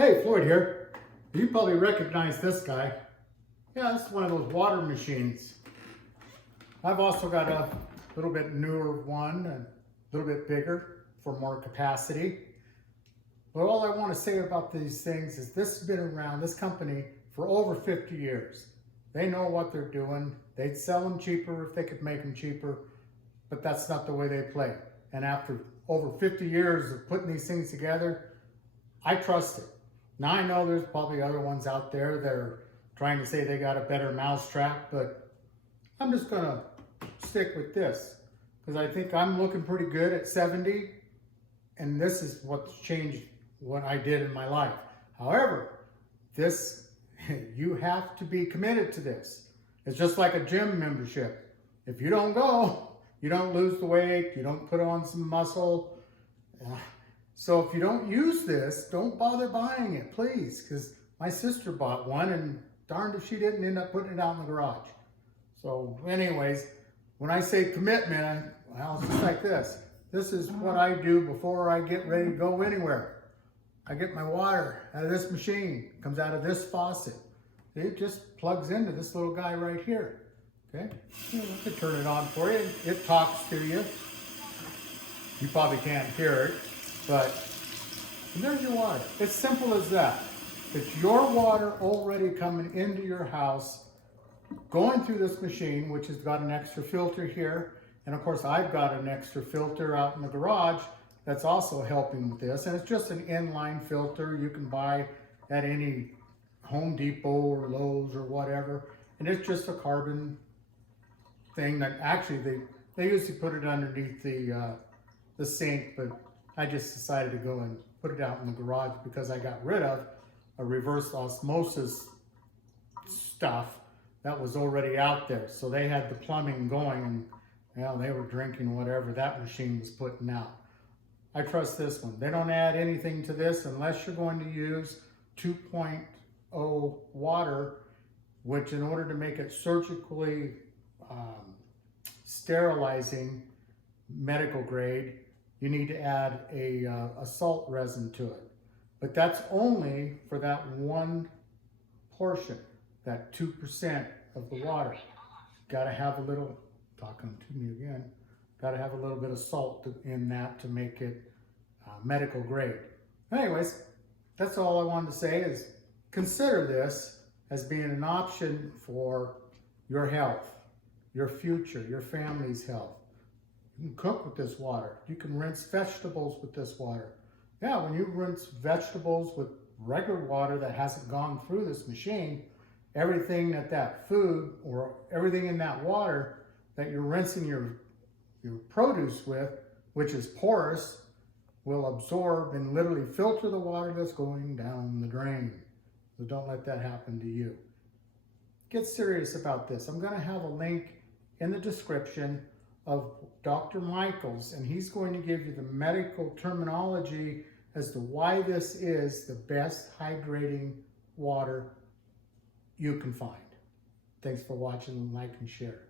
Hey, Floyd here. You probably recognize this guy. Yeah, this is one of those water machines. I've also got a little bit newer one, and a little bit bigger for more capacity. But all I want to say about these things is this has been around, this company, for over 50 years. They know what they're doing. They'd sell them cheaper if they could make them cheaper, but that's not the way they play. And after over 50 years of putting these things together, I trust it. Now I know there's probably other ones out there that are trying to say they got a better mousetrap, but I'm just gonna stick with this because I think I'm looking pretty good at 70, and this is what's changed what I did in my life. However, this, you have to be committed to this. It's just like a gym membership. If you don't go, you don't lose the weight, you don't put on some muscle. So if you don't use this, don't bother buying it, please, because my sister bought one and darned if she didn't end up putting it out in the garage. So anyways, when I say commitment, well, it's just like this. This is what I do before I get ready to go anywhere. I get my water out of this machine. It comes out of this faucet. It just plugs into this little guy right here. Okay, I can turn it on for you. It talks to you. You probably can't hear it, but there's your water. It's simple as that. It's your water already coming into your house, going through this machine, which has got an extra filter here. And of course, I've got an extra filter out in the garage that's also helping with this. And it's just an inline filter you can buy at any Home Depot or Lowe's or whatever. And it's just a carbon thing that actually they usually put it underneath the sink, but I just decided to go and put it out in the garage because I got rid of a reverse osmosis stuff that was already out there. So they had the plumbing going, and well, they were drinking whatever that machine was putting out. I trust this one. They don't add anything to this unless you're going to use 2.0 water, which in order to make it surgically sterilizing medical grade, you need to add a salt resin to it. But that's only for that one portion, that 2% of the water. Gotta have a little, talking to me again, gotta have a little bit of salt in that to make it medical grade. Anyways, that's all I wanted to say is consider this as being an option for your health, your future, your family's health. You can cook with this water. You can rinse vegetables with this water. Yeah, when you rinse vegetables with regular water that hasn't gone through this machine, everything that food or everything in that water that you're rinsing your produce with, which is porous, will absorb and literally filter the water that's going down the drain. So don't let that happen to you. Get serious about this. I'm going to have a link in the description of Dr. Michael's, and he's going to give you the medical terminology as to why this is the best hydrating water you can find. Thanks for watching, like and share.